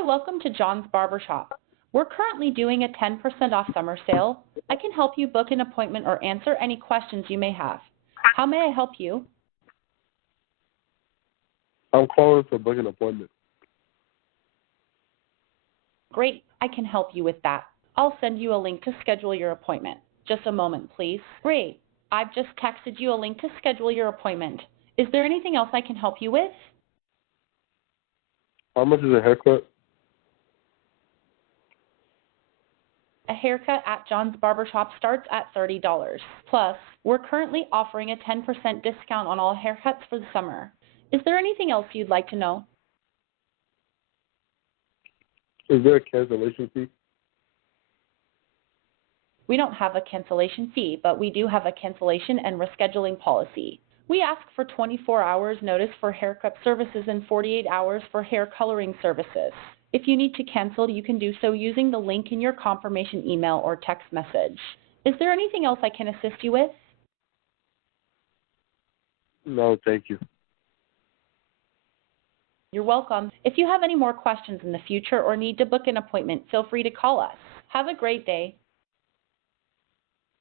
Hi, welcome to John's Barbershop. We're currently doing a 10% off summer sale. I can help you book an appointment or answer any questions you may have. How may I help you? I'm calling to book an appointment. Great, I can help you with that. I'll send you a link to schedule your appointment. Just a moment, please. Great, I've just texted you a link to schedule your appointment. Is there anything else I can help you with? How much is a haircut? A haircut at John's Barbershop starts at $30. Plus, we're currently offering a 10% discount on all haircuts for the summer. Is there anything else you'd like to know? Is there a cancellation fee? We don't have a cancellation fee, but we do have a cancellation and rescheduling policy. We ask for 24 hours notice for haircut services and 48 hours for hair coloring services. If you need to cancel, you can do so using the link in your confirmation email or text message. Is there anything else I can assist you with? No, thank you. You're welcome. If you have any more questions in the future or need to book an appointment, feel free to call us. Have a great day.